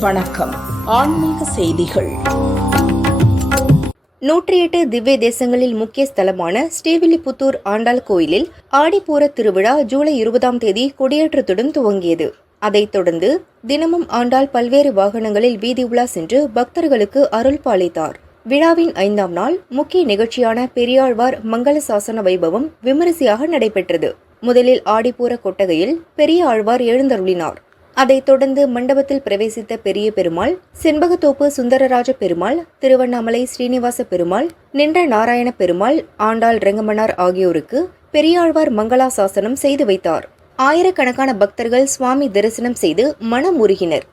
வணக்கம். ஆன்மீக செய்திகள். நூற்றி எட்டு திவ்ய தேசங்களில் முக்கிய ஸ்தலமான ஸ்ரீவில்லிபுத்தூர் ஆண்டாள் கோயிலில் ஆடிப்பூர திருவிழா ஜூலை இருபதாம் தேதி கொடியேற்றத்துடன் துவங்கியது. அதைத் தொடர்ந்து தினமும் ஆண்டாள் பல்வேறு வாகனங்களில் வீதி உலா சென்று பக்தர்களுக்கு அருள் பாலித்தார். விழாவின் ஐந்தாம் நாள் முக்கிய நிகழ்ச்சியான பெரியாழ்வார் மங்கள சாசன வைபவம் விமரிசையாக நடைபெற்றது. முதலில் ஆடிப்பூர கொட்டகையில் பெரிய ஆழ்வார் எழுந்தருளினார். அதைத் தொடர்ந்து மண்டபத்தில் பிரவேசித்த பெரிய பெருமாள் செண்பகத்தோப்பு சுந்தரராஜ பெருமாள் திருவண்ணாமலை ஸ்ரீனிவாச பெருமாள் நின்ற நாராயண பெருமாள் ஆண்டாள் ரங்கமன்னார் ஆகியோருக்கு பெரியாழ்வார் மங்களா சாசனம் செய்து வைத்தார். ஆயிரக்கணக்கான பக்தர்கள் சுவாமி தரிசனம் செய்து மனம் உருகினர்.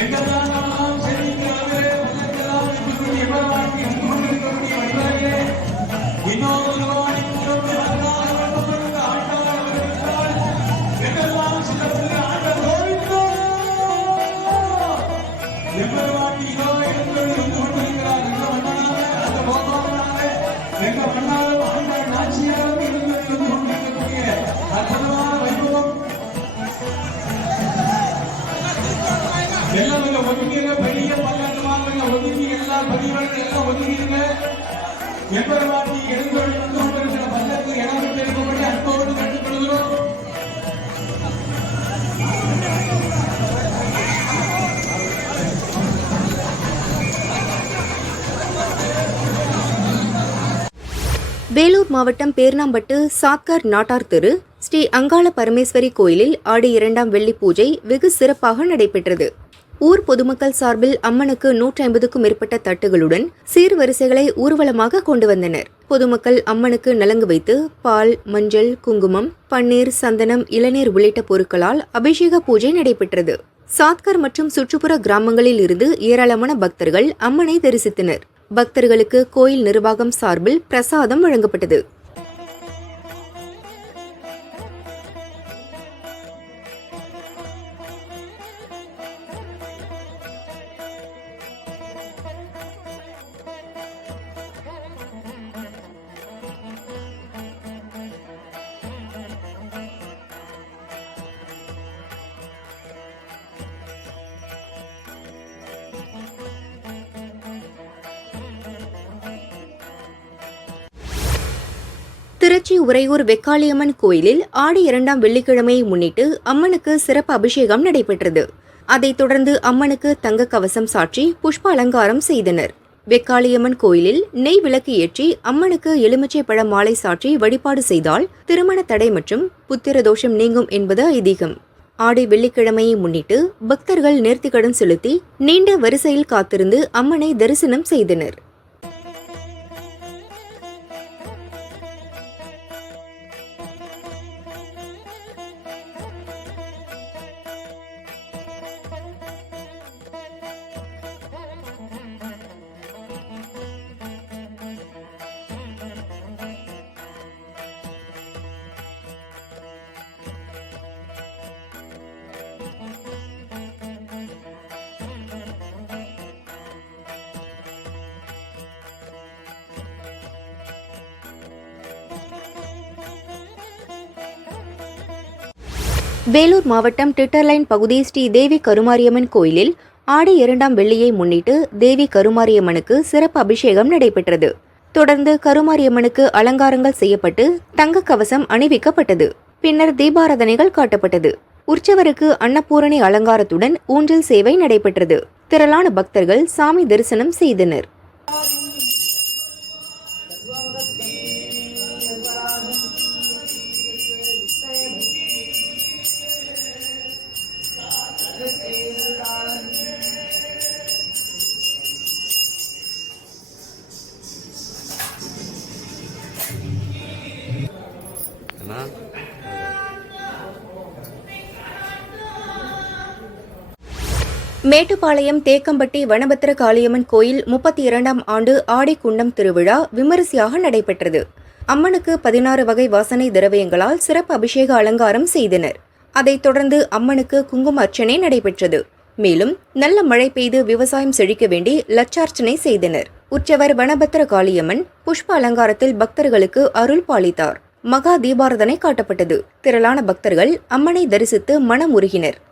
எல்லாம் பல்லாட்டமாக ஒதுங்கி எல்லா பதிவுகளும் எல்லாம் ஒதுங்கிருங்க எம்பெருமாட்டி எழுந்தொழி வந்து கொண்டிருக்கிற பல்லக்கு இடம் விட்டு இருக்கும்படி அன்போடு கட்டுக்கொள்கிறோம். வேலூர் மாவட்டம் பேர்ணாம்பட்டு சாத்கர் நாட்டார் தெரு ஸ்ரீ அங்காள பரமேஸ்வரி கோயிலில் ஆடி இரண்டாம் வெள்ளி பூஜை வெகு சிறப்பாக நடைபெற்றது. ஊர் பொதுமக்கள் சார்பில் அம்மனுக்கு நூற்றி ஐம்பதுக்கும் மேற்பட்ட தட்டுகளுடன் சீர்வரிசைகளை ஊர்வலமாக கொண்டு வந்தனர். பொதுமக்கள் அம்மனுக்கு நலங்கு வைத்து பால் மஞ்சள் குங்குமம் பன்னீர் சந்தனம் இளநீர் உள்ளிட்ட பொருட்களால் அபிஷேக பூஜை நடைபெற்றது. சாத்கர் மற்றும் சுற்றுப்புற கிராமங்களில் இருந்து ஏராளமான பக்தர்கள் அம்மனை தரிசித்தனர். பக்தர்களுக்கு கோயில் நிர்வாகம் சார்பில் பிரசாதம் வழங்கப்பட்டது. திருச்சி உறையூர் வெக்காளியம்மன் கோயிலில் ஆடி இரண்டாம் வெள்ளிக்கிழமையை முன்னிட்டு அம்மனுக்கு சிறப்பு அபிஷேகம் நடைபெற்றது. அதைத் தொடர்ந்து அம்மனுக்கு தங்க கவசம் சாற்றி புஷ்ப அலங்காரம் செய்தனர். வெக்காளியம்மன் கோயிலில் நெய் விளக்கு ஏற்றி அம்மனுக்கு எலுமிச்சை பழ மாலை சாற்றி வழிபாடு செய்தால் திருமண தடை மற்றும் புத்திர தோஷம் நீங்கும் என்பது ஐதீகம். ஆடி வெள்ளிக்கிழமையை முன்னிட்டு பக்தர்கள் நேர்த்திக்கடன் செலுத்தி நீண்ட வரிசையில் காத்திருந்து அம்மனை தரிசனம் செய்தனர். வேலூர் மாவட்டம் டிட்டர்லைன் பகுதி ஸ்ரீ தேவி கருமாரியம்மன் கோயிலில் ஆடி இரண்டாம் வெள்ளியை முன்னிட்டு தேவி கருமாரியம்மனுக்கு சிறப்பு அபிஷேகம் நடைபெற்றது. தொடர்ந்து கருமாரியம்மனுக்கு அலங்காரங்கள் செய்யப்பட்டு தங்க கவசம் அணிவிக்கப்பட்டது. பின்னர் தீபாராதனைகள் காட்டப்பட்டது. உற்சவருக்கு அன்னபூரணி அலங்காரத்துடன் ஊஞ்சல் சேவை நடைபெற்றது. திரளான பக்தர்கள் சாமி தரிசனம் செய்தனர். மேட்டுப்பாளையம் தேக்கம்பட்டி வனபத்திர காளியம்மன் கோயில் முப்பத்தி இரண்டாம் ஆண்டு ஆடிக்குண்டம் திருவிழா விமரிசையாக நடைபெற்றது. அம்மனுக்கு பதினாறு வகை வாசனை திரவியங்களால் சிறப்பு அபிஷேக அலங்காரம் செய்தனர். அதைத் தொடர்ந்து அம்மனுக்கு குங்கும அர்ச்சனை நடைபெற்றது. மேலும் நல்ல மழை பெய்து விவசாயம் செழிக்க வேண்டி லட்சார்ச்சனை செய்தனர். உற்சவர் வனபத்திர காளியம்மன் புஷ்ப அலங்காரத்தில் பக்தர்களுக்கு அருள் பாலித்தார். மகா தீபாரதனை காட்டப்பட்டது. திரளான பக்தர்கள் அம்மனை தரிசித்து மனம் உருகினர்